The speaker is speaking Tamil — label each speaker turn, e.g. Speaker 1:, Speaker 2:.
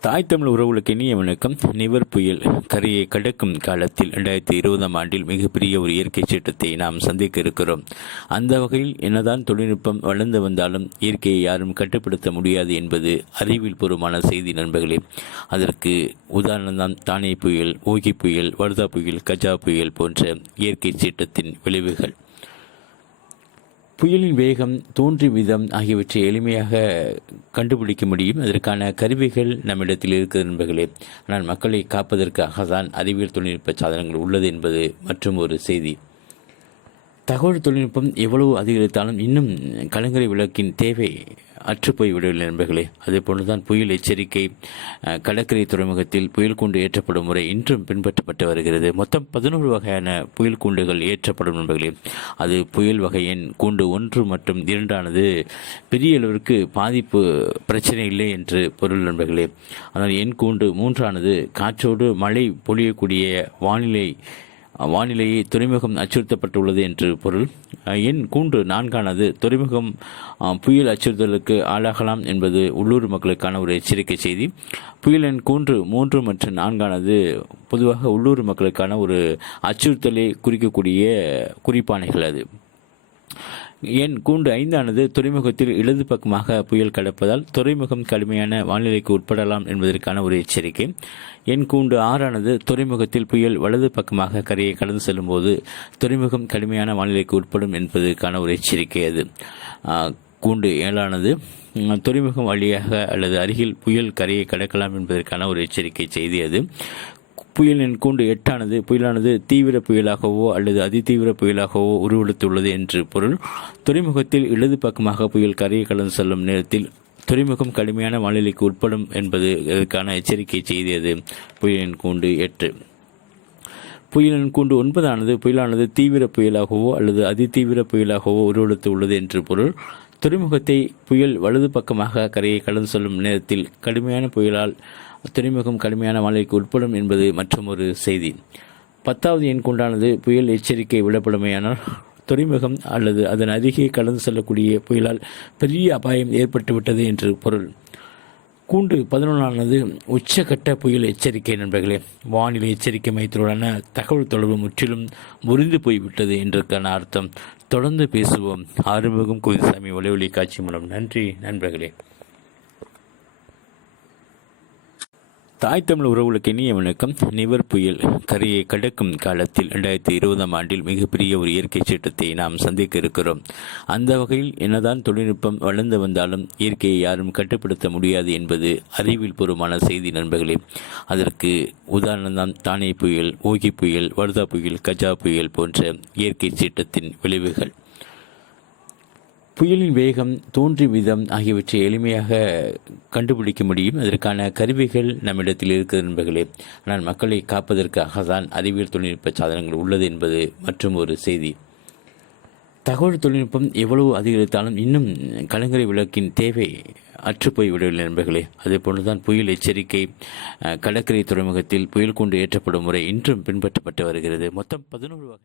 Speaker 1: தாய் தமிழ் உறவுகளுக்கு இனிய வணக்கம். நிவர் புயல் கரையை கடக்கும் காலத்தில் ரெண்டாயிரத்தி இருபதாம் ஆண்டில் மிகப்பெரிய ஒரு இயற்கை சீற்றத்தை நாம் சந்திக்க இருக்கிறோம். அந்த வகையில் என்னதான் தொழில்நுட்பம் வளர்ந்து வந்தாலும் இயற்கையை யாரும் கட்டுப்படுத்த முடியாது என்பது அறிவியல் பூர்வமான செய்தி நண்பர்களே. அதற்கு உதாரணம்தான் தானே புயல் ஓகி புயல் வர்தா புயல் கஜா புயல் போன்ற இயற்கை சீற்றத்தின் விளைவுகள். புயலின் வேகம் தோன்றும் விதம் ஆகியவற்றை எளிமையாக கண்டுபிடிக்க முடியும். அதற்கான கருவிகள் நம்மிடத்தில் இருக்கிறது என்பதே ஆனால் மக்களை காப்பதற்காக தான் அறிவியல் தொழில்நுட்ப சாதனங்கள் உள்ளது என்பது மற்றும் ஒரு செய்தி. தகவல் தொழில்நுட்பம் எவ்வளவு அதிகரித்தாலும் இன்னும் கலங்கரை விளக்கின் தேவை அற்றுப்போய் விடவில்லை நண்பர்களே. அதே போன்றுதான் புயல் எச்சரிக்கை கடற்கரை துறைமுகத்தில் புயல் கூண்டு ஏற்றப்படும் முறை இன்றும் பின்பற்றப்பட்டு வருகிறது. மொத்தம் பதினோரு வகையான புயல் கூண்டுகள் ஏற்றப்படும் நண்பர்களே. அது புயல் வகையின் கூண்டு ஒன்று மற்றும் இரண்டானது பெரிய அளவிற்கு பாதிப்பு பிரச்சனை இல்லை என்று பொருள் நண்பர்களே. ஆனால் என் கூண்டு மூன்றானது காற்றோடு மழை பொழியக்கூடிய வானிலை வானிலையை துறைமுகம் அச்சுறுத்தப்பட்டுள்ளது என்று பொருள். எண் கூன்று நான்கானது துறைமுகம் புயல் அச்சுறுத்தலுக்கு ஆளாகலாம் என்பது உள்ளூர் மக்களுக்கான ஒரு எச்சரிக்கை செய்தி. புயல் எண் கூன்று மூன்று மற்றும் நான்கானது பொதுவாக உள்ளூர் மக்களுக்கான ஒரு அச்சுறுத்தலை குறிக்கக்கூடிய குறிப்பானைகள் அது. எண் கூண்டு ஐந்தானது துறைமுகத்தில் இடது பக்கமாக புயல் கடப்பதால் துறைமுகம் கடுமையான வானிலைக்கு உட்படலாம் என்பதற்கான ஒரு எச்சரிக்கை. எண் கூண்டு ஆறானது துறைமுகத்தில் புயல் வலது பக்கமாக கரையை கடந்து செல்லும்போது துறைமுகம் கடுமையான வானிலைக்கு உட்படும் என்பதற்கான ஒரு எச்சரிக்கை அது. கூண்டு ஏழானது துறைமுகம் வழியாக அல்லது அருகில் புயல் கரையை கடக்கலாம் என்பதற்கான ஒரு எச்சரிக்கை செய்தி அது. புயலின் கூண்டு எட்டானது. புயலானது தீவிர புயலாகவோ அல்லது அதிதீவிர புயலாகவோ உருவெடுத்துள்ளது என்று பொருள். துறைமுகத்தில் இடது பக்கமாக புயல் கரையை கடந்து செல்லும் நேரத்தில் துறைமுகம் கடுமையான வானிலைக்கு உட்படும் என்பது இதற்கான எச்சரிக்கை செய்தியது புயலின் கூண்டு எட்டு. புயலின் கூண்டு ஒன்பதானது. புயலானது தீவிர புயலாகவோ அல்லது அதிதீவிர புயலாகவோ உருவெடுத்து உள்ளது என்று பொருள். துறைமுகத்தை புயல் வலது பக்கமாக கரையை கடந்து செல்லும் நேரத்தில் கடுமையான புயலால் துறைமுகம் கடுமையான மழைக்கு உட்படும் என்பது மற்றும் ஒரு செய்தி. பத்தாவது எண் கொண்டானது புயல் எச்சரிக்கை விடப்படுமையானால் துறைமுகம் அல்லது அதன் அருகே கடந்து செல்லக்கூடிய புயலால் பெரிய அபாயம் ஏற்பட்டுவிட்டது என்று பொருள். கூண்டு பதினொன்றானது உச்சகட்ட புயல் எச்சரிக்கை நண்பர்களே வானிலை எச்சரிக்கை மையத்திலுடன தகவல் தொடர்பு முற்றிலும் முறிந்து போய்விட்டது என்றதற்கான அர்த்தம். தொடர்ந்து பேசுவோம். ஆறுமுகம் குவிசாமி ஒலிஒலி காட்சி மூலம். நன்றி நண்பர்களே. தாய் தமிழ் உறவுகளுக்கு இனிய வணக்கம். நிவர் புயல் கரையை கடக்கும் காலத்தில் ரெண்டாயிரத்தி இருபதாம் ஆண்டில் மிகப்பெரிய ஒரு இயற்கை சீற்றத்தை நாம் சந்திக்க இருக்கிறோம். அந்த வகையில் என்னதான் தொழில்நுட்பம் வளர்ந்து வந்தாலும் இயற்கையை யாரும் கட்டுப்படுத்த முடியாது என்பது அறிவியல் பூர்வமான செய்தி நண்பர்களே. அதற்கு உதாரணம்தான் தானே புயல் ஓகி புயல் வர்தா புயல் கஜா புயல் போன்ற இயற்கை சீற்றத்தின் விளைவுகள். புயலின் வேகம் தோன்றும் விதம் ஆகியவற்றை எளிமையாக கண்டுபிடிக்க முடியும். அதற்கான கருவிகள் நம்மிடத்தில் இருக்கிறது நண்பர்களே. ஆனால் மக்களை காப்பதற்காக தான் அறிவியல் தொழில்நுட்ப சாதனங்கள் உள்ளது என்பது மற்றும் ஒரு செய்தி. தகவல் தொழில்நுட்பம் எவ்வளவு அதிகரித்தாலும் இன்னும் கலங்கரை விளக்கின் தேவை அற்றுப்போய் விடவில்லை நண்பர்களே. அதேபோன்றுதான் புயல் எச்சரிக்கை கடற்கரை துறைமுகத்தில் புயல் கொண்டு ஏற்றப்படும் முறை இன்றும் பின்பற்றப்பட்டு வருகிறது. மொத்தம் பதினோரு வகை